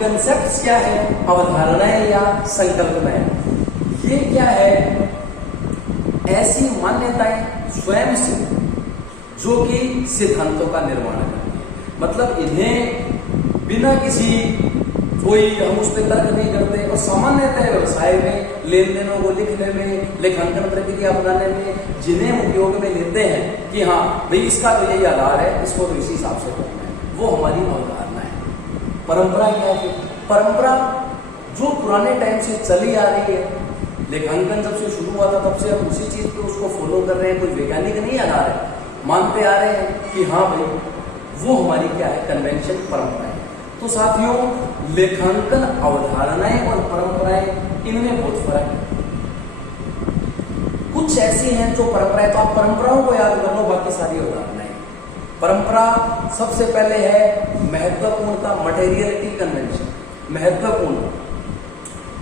कंसेप्ट्स क्या है? अवधारणाएं या संकल्पनाएं। ये क्या है? ऐसी मान्यताएं स्वयं से जो कि सिद्धांतों का निर्माण करती है। मतलब इन्हें बिना किसी कोई हम उस पर तर्क नहीं करते, और सामान्यतः व्यवसाय में लेन देनों को लिखने में, लेखांकन प्रक्रिया अपनाने में जिन्हें हम उपयोग में लेते हैं कि हाँ भाई इसका तो यही आधार है, इसको तो इसी हिसाब से करना है, वो हमारी अवधारणा है। परंपरा क्या है? परंपरा जो पुराने टाइम से चली आ रही है, लेखांकन जब से शुरू हुआ था तब से हम उसी चीज को उसको फॉलो कर रहे हैं, कोई वैज्ञानिक नहीं आधार है, मानते आ रहे हैं कि हाँ भाई वो हमारी क्या है? कन्वेंशन, परंपरा है। तो साथियों, लेखांकन अवधारणाएं और परंपराएं, इनमें बहुत फर्क है। कुछ ऐसी हैं जो परंपराएं, तो आप परंपराओं को याद कर लो, बाकी सारी अवधारणाएं। परंपरा सबसे पहले है महत्वपूर्णता, मटेरियलिटी कन्वेंशन। महत्वपूर्ण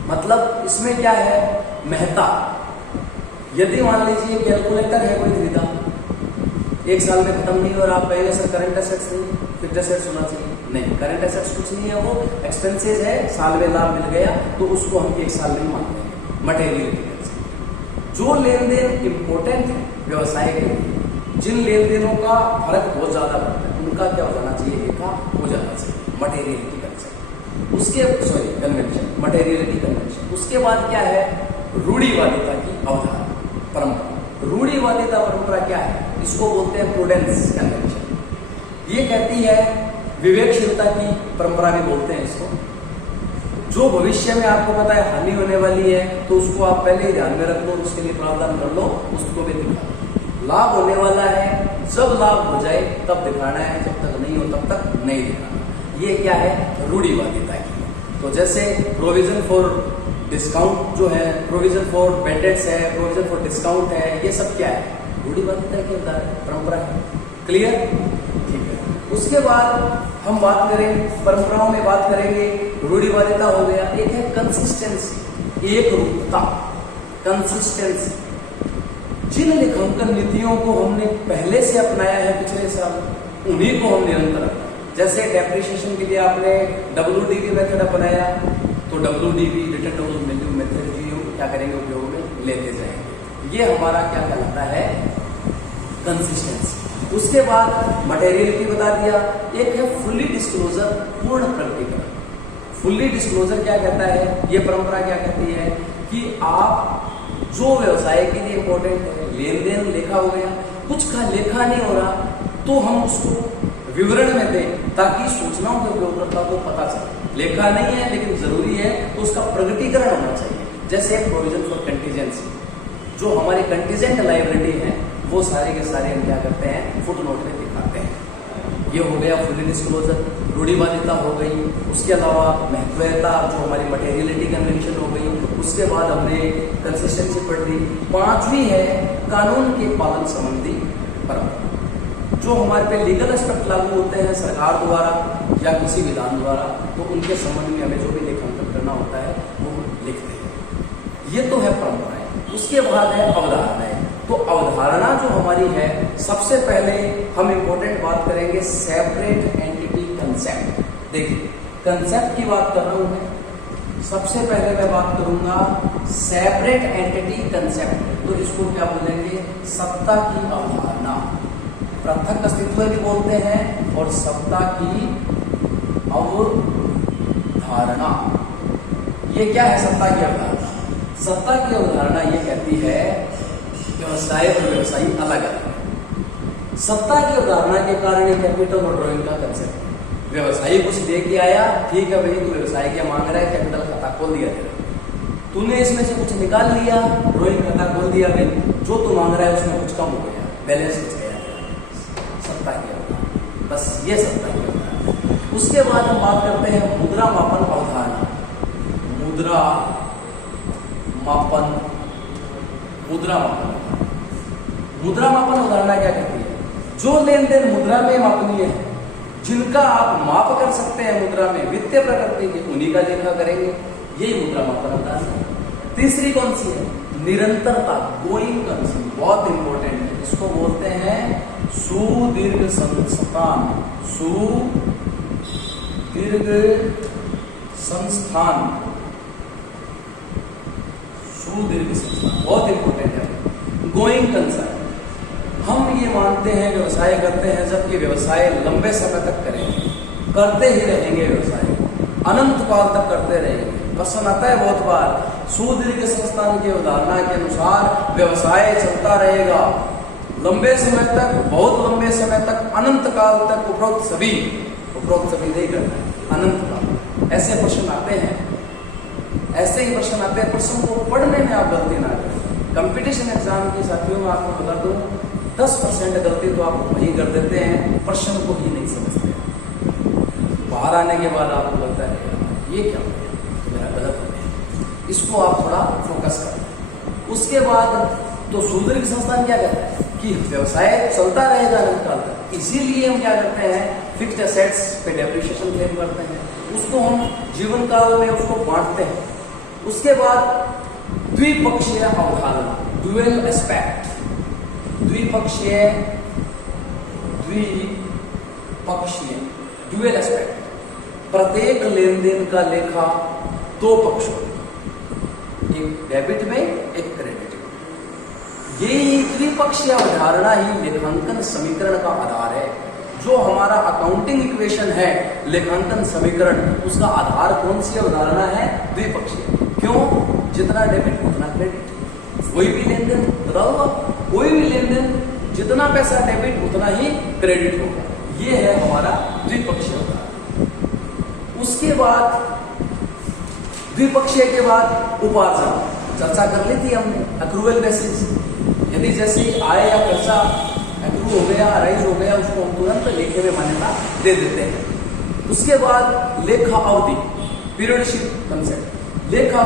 मतलब इसमें क्या है? महत्ता। यदि मान लीजिए कैलकुलेटर है कोई खरीदा, एक साल में खत्म नहीं, और आप पहले से करंट एसेट्स नहीं, फिक्स्ड एसेट्स होना चाहिए, नहीं, करंट एसेट्स कुछ नहीं है, वो एक्सपेंसेस है, साल में लाभ मिल गया तो उसको हम एक साल में मानते हैं। मटेरियल जो लेन देन इंपॉर्टेंट है व्यवसाय के लिए, जिन लेन देनों का फर्क बहुत ज्यादा पड़ता है, उनका क्या हो जाना चाहिए? लेखा हो जाना चाहिए, मटेरियलिटी कन्सेप्ट। उसके कन्वेंशन, मटेरियलिटी कन्वेंशन। उसके बाद क्या है? रूढ़िवादिता की अवधारणा, परंपरा। रूढ़िवादिता परंपरा क्या है? इसको बोलते हैं प्रूडेंस कन्वेंशन। ये कहती है विवेकशीलता की परंपरा भी बोलते हैं इसको। जो भविष्य में आपको पता है हानि होने वाली है तो उसको आप पहले ही ध्यान में रख लो, उसके लिए प्रावधान कर लो, उसको भी दिखा लो। लाभ होने वाला है, जब लाभ हो जाए तब दिखाना है, जब तक नहीं हो तब तक नहीं दिखाना। ये क्या है? रूढ़िवादिता की। तो जैसे प्रोविजन फॉर डिस्काउंट जो है, प्रोविजन फॉर बैड डेट्स है, प्रोविजन फॉर डिस्काउंट है, ये सब क्या है? रूढ़िवादिता की परंपरा है। क्लियर? ठीक है। उसके बाद हम बात करें, परंपराओं में बात करेंगे, रूढ़िवादिता हो गया। एक है कंसिस्टेंसी, एक रूपता, कंसिस्टेंसी। जिन लेखांकन नीतियों को हमने पहले से अपनाया है पिछले साल, उन्हीं को हम निरंतर अपनाएं। जैसे डेप्रिसिएशन के लिए आपने WDV मेथड अपनाया, तो WDV return down value method भी हम क्या करेंगे? उपयोग में लेते जाएंगे। ये हमारा क्या कहलाता है? कंसिस्टेंसी। उसके बाद मटेरियलिटी बता दिया। एक है फुल्ली डिस्क्लोजर, पूर्ण प्रकटीकरण। फुल्ली डिस्क्लोजर क्या कहता है? ये परंपरा क्या कहती है कि आप जो व्यवसाय के लिए इंपॉर्टेंट है, लेन देन लेखा हो गया, कुछ का लेखा नहीं हो रहा, तो हम उसको विवरण में दें ताकि सूचनाओं के उपयोगकर्ता को पता चले। लेखा नहीं है लेकिन जरूरी है तो उसका प्रकटीकरण होना चाहिए। जैसे प्रोविजन फॉर कंटीजेंसी, जो हमारी कंटीजेंट लायबिलिटी है वो सारे के सारे हम क्या करते हैं? फुटनोट में दिखाते हैं। ये हो गया फुल्ली डिस्क्लोजर, रूढ़िवादिता हो गई। उसके अलावा महत्वता जो हमारी मटेरियलिटी कन्वेंशन हो गई। उसके बाद हमने कंसिस्टेंसी पढ़ ली। पांचवी है कानून के पालन संबंधी परंपरा, जो हमारे पे लीगल एस्पेक्ट लागू होते हैं सरकार द्वारा या किसी विधान द्वारा, तो उनके संबंध में हमें जो भी लेखांकन करना होता है वो लिखते हैं। ये तो है परंपराएं। उसके बाद है अवधारणाएं। तो अवधारणा जो हमारी है, सबसे पहले हम इंपॉर्टेंट बात करेंगे सेपरेट एंटिटी कंसेप्ट। देखिए, कंसेप्ट की बात कर रहा हूं मैं। सबसे पहले मैं बात करूंगा सेपरेट एंटिटी कंसेप्ट। तो इसको क्या बोलेंगे? सत्ता की अवधारणा। पृथक अस्तित्व भी बोलते हैं और सत्ता की अवधारणा अवधारणा। ये क्या है? सत्ता की अवधारणा। सत्ता की अवधारणा ये कहती है व्यवसाय और व्यवसायी अलग है। सत्ता की अवधारणा के कारण ये कैपिटल और ड्राइंग का कंसेप्ट है। व्यवसायी कुछ दे के आया, ठीक है भाई, तू व्यवसाय क्या मांग रहा है, कैपिटल खाता खोल दिया तेरा, तूने इसमें से कुछ निकाल लिया, ड्राइंग खाता खोल दिया, भाई जो तू मांग रहा है उसमें कुछ कम हो गया, बैलेंस कुछ गया। सत्ता की अवधारणा, बस ये सत्ता की अवधारणा। उसके बाद हम बात करते हैं मुद्रा मापन अवधारणा। मुद्रा मापन, मुद्रा मापन, मुद्रा मापन अवधारणा क्या कहती है? जो लेन देन मुद्रा में मापनीय है, जिनका आप माप कर सकते हैं मुद्रा में, वित्तीय प्रकृति के, उन्हीं का लेखा करेंगे। यही मुद्रा मापन अवधारणा है। तीसरी कौन सी है? निरंतरता, गोइंग कंसेप्ट, बहुत इंपॉर्टेंट है। इसको बोलते हैं सुदीर्घ संस्थान, सुदीर्घ संस्थान, सुदीर्घ संस्थान, बहुत इंपॉर्टेंट है। गोइंग कंसर्न, हम ये मानते हैं व्यवसाय करते हैं, जबकि व्यवसाय लंबे समय तक करेंगे, करते ही रहेंगे, व्यवसाय अनंत काल तक करते रहेंगे। प्रश्न आता है बहुत बार, सुदीर्घ संस्थान की अवधारणा के अनुसार व्यवसाय चलता रहेगा लंबे समय तक, बहुत लंबे समय तक, अनंत काल तक, उपरोक्त सभी नहीं करना है, अनंत काल। ऐसे प्रश्न आते हैं, ऐसे ही प्रश्न आते हैं। प्रश्न को पढ़ने में आप गलती ना करें। कंपटीशन एग्जाम के साथियों में आपको बता दूं, 10% गलती तो आप वही कर देते हैं, प्रश्न को ही नहीं समझते। बाहर आने के बाद आपको लगता है ये क्या हो गया, मेरा गलत हो गया। इसको आप थोड़ा फोकस करें। उसके बाद तो सुदीर्घ संस्थान क्या कहता है कि व्यवसाय चलता रहेगा अनंत काल तक, इसीलिए हम क्या करते हैं, फिक्स्ड एसेट्स पे डेप्रिसिएशन क्लेम करते हैं, उसको हम जीवन काल में उसको बांटते हैं। उसके बाद द्विपक्षीय अवधारणा, ड्यूअल एस्पेक्ट, द्विपक्षीय ड्यूअल एस्पेक्ट, प्रत्येक लेन देन का लेखा दो पक्ष होते, एक डेबिट में, एक क्रेडिट में। ये द्विपक्षीय अवधारणा ही लेखांकन समीकरण का आधार है। जो हमारा अकाउंटिंग इक्वेशन है, लेखांकन समीकरण, उसका आधार कौन सी अवधारणा है? द्विपक्षीय। क्यों? जितना डेबिट उतना क्रेडिट, कोई भी लेन देन, बताओ, कोई भी लेन देन, जितना पैसा डेबिट उतना ही क्रेडिट होगा। ये है हमारा द्विपक्षीय अवधारणा। उसके बाद द्विपक्षीय के बाद उपार्जन, चर्चा कर ली थी हमने, अक्रूवल बेसिस। यदि जैसे आय या खर्चा अक्रू हो गया, राइज हो गया, उसको हम तुरंत लेखे में मान्यता दे देते हैं। उसके बाद लेखा अवधि, पीरियडशिप कंसेप्ट। लेखा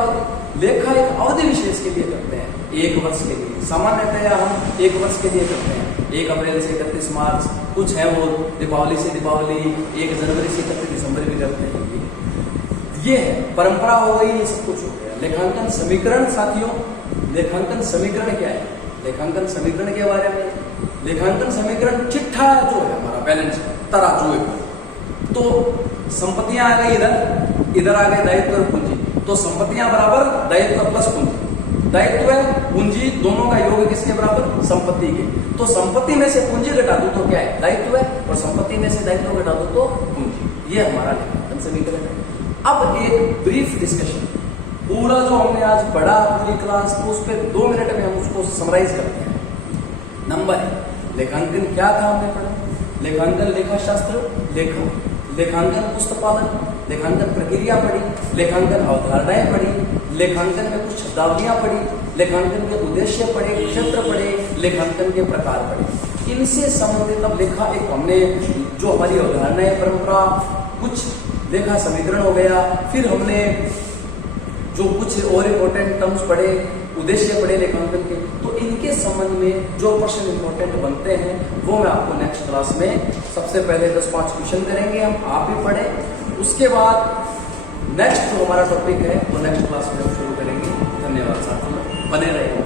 एक अवधि विशेष के लिए करते हैं, 1 वर्ष के लिए। सामान्यतया हम 1 वर्ष के लिए करते हैं, 1 अप्रैल से 31 मार्च, कुछ है वो दीपावली से दीपावली, 1 जनवरी से 31 दिसंबर भी करते हैं। ये है परंपरा हो गई, ये सब कुछ हो गया। लेखांकन समीकरण साथियों, लेखांकन समीकरण क्या है? लेखांकन समीकरण के बारे में, लेखांकन समीकरण चिट्ठा जो है हमारा बैलेंस तराजू है, तो संपत्तियां आ गई इधर आ गए दायित्व और पूंजी, तो संपत्तियां बराबर दायित्व प्लस पूंजी, दायित्व है पूंजी, दोनों का योग किसके बराबर? संपत्ति के। तो संपत्ति में से पूंजी घटा दो तो क्या है? दायित्व है, और संपत्ति में से दायित्व घटा दो तो पूंजी। ये हमारा लेखांकन समीकरण है। अब एक ब्रीफ डिस्कशन, पूरा जो हमने आज पढ़ा पूरी क्लास, तो उस पर 2 मिनट में हम उसको समराइज करते हैं। नंबर 1, लेखांकन क्या था हमने पढ़ा? लेखांकन लेखा शास्त्र, लेखांकन पुस्तपालन, लेखांकन प्रक्रिया पढ़ी, लेखांकन अवधारणाएं पढ़ी, लेखांकन में कुछ शब्दावलियां पढ़ी, लेखांकन के उद्देश्य पढ़े, क्षेत्र पढ़े, लेखांकन के प्रकार पढ़े। इनसे संबंधित अब लेखा एक हमने जो हमारी अवधारणाएं, परंपरा, कुछ लेखा समीकरण हो गया, फिर हमने जो कुछ और इंपॉर्टेंट टर्म्स पढ़े, उद्देश्य पढ़े लेखांकन के, तो इनके संबंध में जो प्रश्न इंपॉर्टेंट बनते हैं वो मैं आपको नेक्स्ट क्लास में सबसे पहले 10-5 क्वेश्चन करेंगे, हम आप ही पढ़े। उसके बाद नेक्स्ट जो हमारा टॉपिक है वो नेक्स्ट क्लास में हम शुरू करेंगे। धन्यवाद साथियों, बने रहिए।